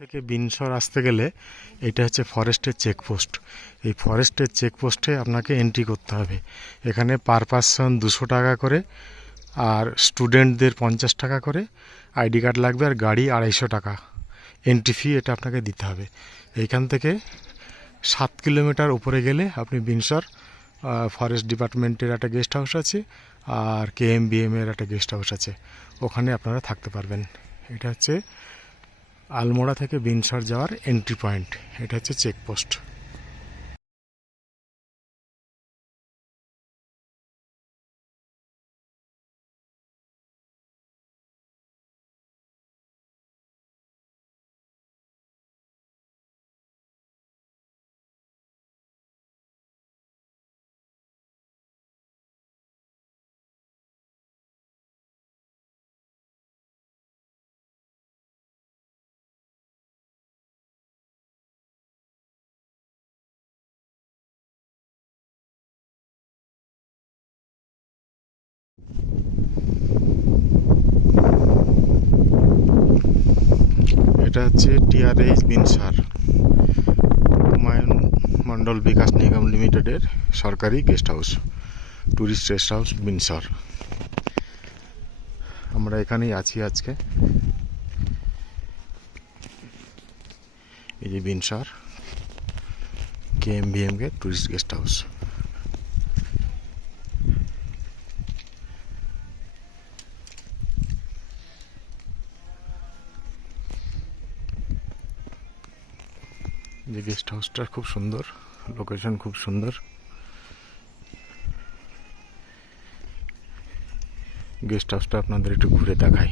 থেকে বিনশর আসতে গেলে এটা হচ্ছে ফরেস্টের চেকপোস্ট। এই ফরেস্টের চেকপোস্টে আপনাকে এন্ট্রি করতে হবে। এখানে পার পারসন 200 টাকা করে, আর স্টুডেন্টদের 50 টাকা করে আইডি কার্ড লাগবে, আর গাড়ি 250 টাকা এন্ট্রি ফি, এটা আপনাকে দিতে হবে। এইখান থেকে 7 কিলোমিটার উপরে গেলে আপনি বিনশর ফরেস্ট ডিপার্টমেন্টের একটা গেস্ট হাউস আছে, আর KMBM এর একটা গেস্ট হাউস আছে, ওখানে আপনারা থাকতে পারবেন। এটা হচ্ছে আলমোড়া থেকে বিনশর যাওয়ার এন্ট্রি পয়েন্ট, এটা হচ্ছে চেকপোস্ট। এটা হচ্ছে TRH বিনশর হুমায়ুন মন্ডল বিকাশ নিগম লিমিটেডের সরকারি guest house, tourist guest house Binsar. আমরা এখানেই আছি আজকে। এই যে বিনশর KMBM কে ট্যুরিস্ট গেস্ট হাউস। যে গেস্ট হাউসটা খুব সুন্দর, লোকেশন খুব সুন্দর। গেস্ট হাউসটা আপনাদের একটু ঘুরে দেখাই।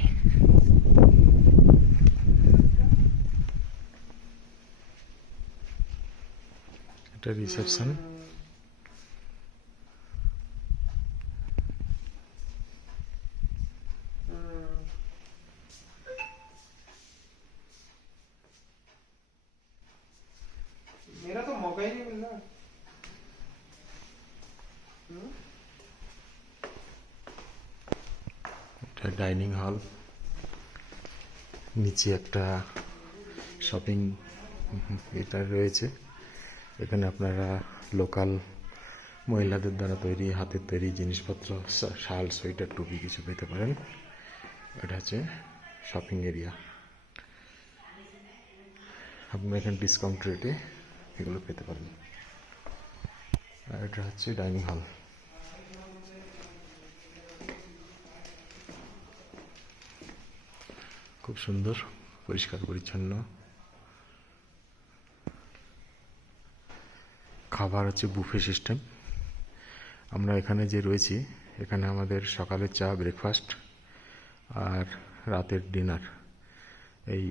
এটা রিসেপশন। मेरा तो मौका ही नहीं मिल रहा। এটা ডাইনিং হল, নিচে একটা শপিং এটা রয়েছে। এখানে আপনারা লোকাল মহিলাদের দ্বারা তৈরি, হাতের তৈরি জিনিসপত্র, শাল, সোয়েটার, টুপি কিছু পেতে পারেন। এটা হচ্ছে শপিং এরিয়া, আপনারা এখানে ডিসকাউন্ট রেটে এগুলো পেতে পারেন। আর এটা হচ্ছে ডাইনিং হল। খুব সুন্দর, পরিষ্কার পরিচ্ছন্ন। খাবার হচ্ছে বুফে সিস্টেম। আমরা এখানে যে রয়েছি, এখানে আমাদের সকালের চা, ব্রেকফাস্ট আর রাতের ডিনার এই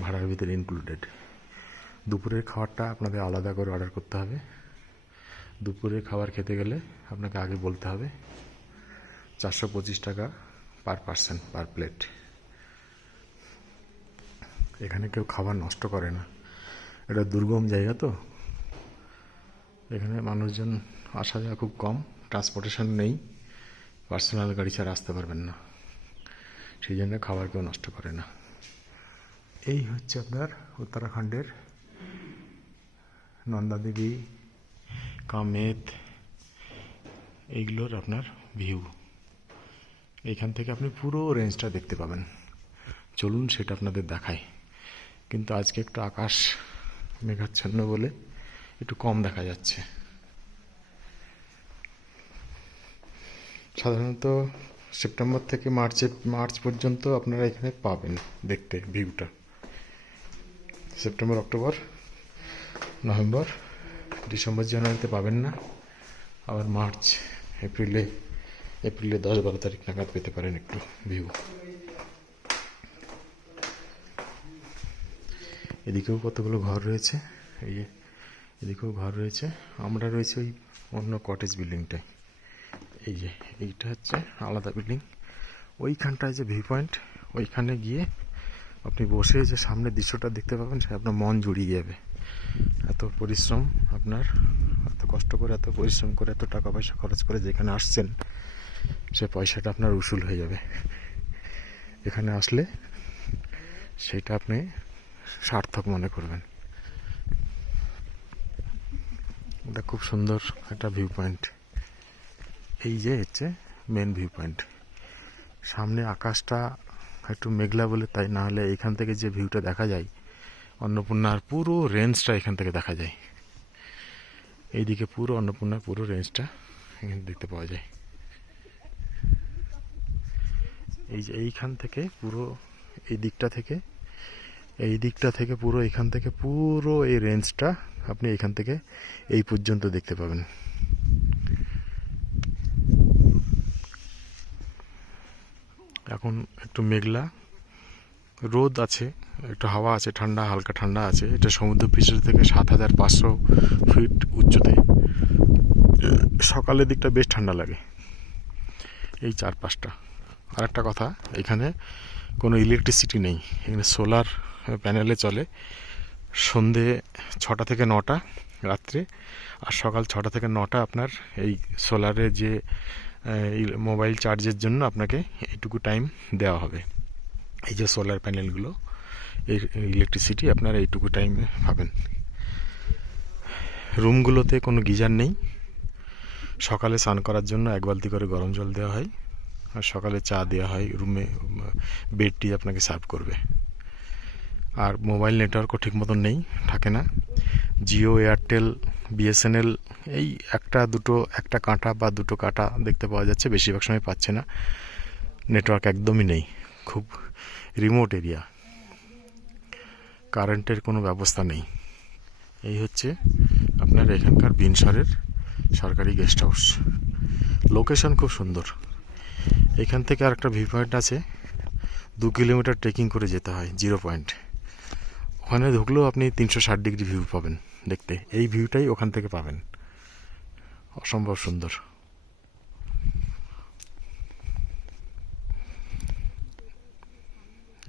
ভাড়ার ভিতরে ইনক্লুডেড। দুপুরের খাবারটা আপনাদের আলাদা করে অর্ডার করতে হবে। দুপুরের খাবার খেতে গেলে আপনাকে আগে বলতে হবে 425 টাকা পার পারসন পার প্লেট। এখানে কেউ খাবার নষ্ট করে না, এটা দুর্গম জায়গা তো, এখানে মানুষজন আসা যাওয়া খুব কম, ট্রান্সপোর্টেশন নেই, পার্সোনাল গাড়ি ছাড়া আসতে পারবেন না, সেই জন্য খাবার কেউ নষ্ট করে না। এই হচ্ছে আপনার উত্তরাখণ্ডের নন্দাদেবী, কামেত, এইগুলোর আপনার ভিউ। এইখান থেকে আপনি পুরো রেঞ্জটা দেখতে পাবেন। চলুন সেটা আপনাদের দেখাই। কিন্তু আজকে একটু আকাশ মেঘাচ্ছন্ন বলে একটু কম দেখা যাচ্ছে। সাধারণত সেপ্টেম্বর থেকে মার্চ পর্যন্ত আপনারা এখানে পাবেন দেখতে ভিউটা। সেপ্টেম্বর, অক্টোবর, নভেম্বর, ডিসেম্বর, জানুয়ারিতে পাবেন না। আবার মার্চ, এপ্রিলে 10-12 তারিখ নাগাদ পেতে পারেন একটু ভিউ। এদিকেও কতগুলো ঘর রয়েছে, এই যে এদিকেও ঘর রয়েছে। আমরা রয়েছে ওই অন্য কটেজ বিল্ডিংটায়। এই যে এইটা হচ্ছে আলাদা বিল্ডিং। ওইখানটায় যে ভিউ পয়েন্ট, ওইখানে গিয়ে আপনি বসে যে সামনের দৃশ্যটা দেখতে পাবেন, সে আপনার মন জুড়িয়ে যাবে। এত পরিশ্রম আপনার, এত কষ্ট করে, এত পরিশ্রম করে, এত টাকা পয়সা খরচ করে যেখানে আসছেন, সে পয়সাটা আপনার উসুল হয়ে যাবে। এখানে আসলে সেটা আপনি সার্থক মনে করবেন। এটা খুব সুন্দর একটা ভিউ পয়েন্ট। এই যে হচ্ছে মেন ভিউ পয়েন্ট। সামনে আকাশটা একটু মেঘলা বলে তাই, না হলে এখান থেকে যে ভিউটা দেখা যায় অন্নপূর্ণার পুরো রেঞ্জটা এখান থেকে দেখা যায়। এইদিকে পুরো অন্নপূর্ণার পুরো রেঞ্জটা এখানে দেখতে পাওয়া যায়। এই যে এইখান থেকে পুরো এই দিকটা থেকে পুরো এখান থেকে পুরো এই রেঞ্জটা আপনি এখান থেকে এই পর্যন্ত দেখতে পাবেন। এখন একটু মেঘলা, রোদ আছে, একটু হাওয়া আছে, ঠান্ডা, হালকা ঠান্ডা আছে। এটা সমুদ্র পৃষ্ঠ থেকে 7500 ফিট উচ্চতে। সকালের দিকটা বেশ ঠান্ডা লাগে এই চারপাশটা। আর একটা কথা, এখানে কোনো ইলেকট্রিসিটি নেই, এখানে সোলার প্যানেলে চলে। সন্ধে 6টা থেকে 9টা রাত্রে, আর সকাল 6টা থেকে 9টা আপনার এই সোলারে যে মোবাইল চার্জের জন্য আপনাকে এইটুকু টাইম দেওয়া হবে। এই যে সোলার প্যানেলগুলো, এই ইলেকট্রিসিটি আপনারা এইটুকু টাইম পাবেন। রুমগুলোতে কোনো গিজার নেই। সকালে স্নান করার জন্য 1 বালতি করে গরম জল দেওয়া হয়, আর সকালে চা দেওয়া হয় রুমে। বেডটি আপনাকে সার্ভ করবে। আর মোবাইল নেটওয়ার্কও ঠিক মতন নেই, থাকে না। জিও, এয়ারটেল, বিএসএনএল এই একটা কাঁটা বা দুটো কাঁটা দেখতে পাওয়া যাচ্ছে, বেশিরভাগ সময় পাচ্ছে না। নেটওয়ার্ক একদমই নেই, খুব রিমোট এরিয়া, কারেন্টের কোনো ব্যবস্থা নেই। এই হচ্ছে আপনার এখানকার বিনসরের সরকারি গেস্ট হাউস। লোকেশন খুব সুন্দর। এখান থেকে আর একটা ভিউ পয়েন্ট আছে, 2 কিলোমিটার ট্রেকিং করে যেতে হয়, 0 পয়েন্ট। ওখানে ঢুকলেও আপনি 360 ডিগ্রি ভিউ পাবেন দেখতে। এই ভিউটাই ওখান থেকে পাবেন, অসম্ভব সুন্দর।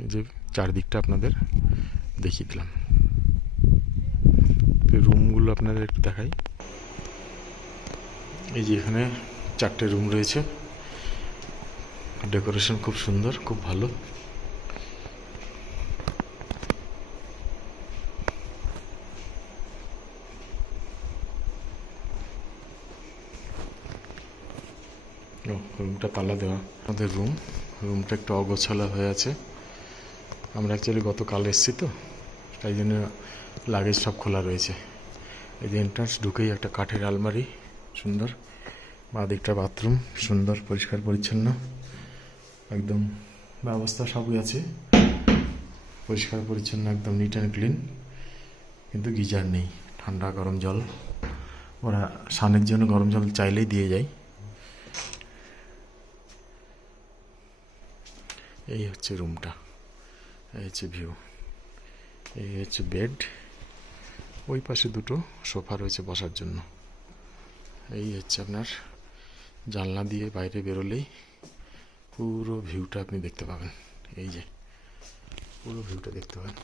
এই যে চারদিকটা আপনাদের দেখিয়ে দিলাম। রুমগুলো আপনাদের একটু দেখাই। এই যে এখানে 4টে রুম রয়েছে, ডেকোরেশন খুব সুন্দর, খুব ভালো। রুমটা তালা দেওয়া। আমাদের রুমটা একটু অগোছালো হয়ে আছে। আমরা অ্যাকচুয়ালি গতকাল এসেছি তো, তাই জন্য লাগেজ সব খোলা রয়েছে। এই যে এন্ট্রান্স, ঢুকেই একটা কাঠের আলমারি, সুন্দর। বাঁ দিকটা বাথরুম, সুন্দর পরিষ্কার পরিচ্ছন্ন, একদম ব্যবস্থা সবই আছে, পরিষ্কার পরিচ্ছন্ন, একদম নিট অ্যান্ড ক্লিন। কিন্তু গিজার নেই, ঠান্ডা গরম জল ওরা স্নানের জন্য গরম জল চাইলেই দিয়ে যায়। এই হচ্ছে রুমটা, এই হচ্ছে ভিউ, এই হচ্ছে বেড। ওই পাশে 2টো সোফা রয়েছে বসার জন্য। এই হচ্ছে আপনার জানলা দিয়ে বাইরে বেরোলেই পুরো ভিউটা আপনি দেখতে পাবেন। এই যে পুরো ভিউটা দেখতে পাবেন।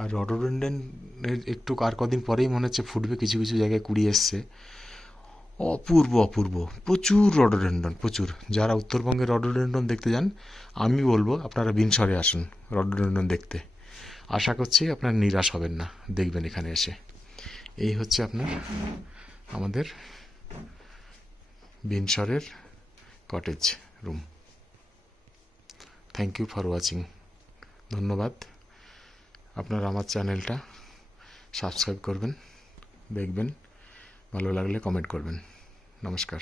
আর রডোডেন্ড্রনের একটু আর কদিন পরেই মনে হচ্ছে ফুটবে, কিছু কিছু জায়গায় কুড়ি এসছে। অপূর্ব অপূর্ব, প্রচুর রডোডেন্ড্রন, প্রচুর। যারা উত্তরবঙ্গের রডোডেন্ড্রন দেখতে যান, আমি বলবো আপনারা বিনসরে আসুন রডোডেন্ড্রন দেখতে। আশা করছি আপনারা নিরাশ হবেন না, দেখবেন এখানে এসে। এই হচ্ছে আপনার আমাদের বিনসরের cottage room. Thank you for watching. ধন্যবাদ। আপনারা আমার চ্যানেলটা সাবস্ক্রাইব করবেন, দেখবেন, ভালো লাগলে কমেন্ট করবেন। নমস্কার।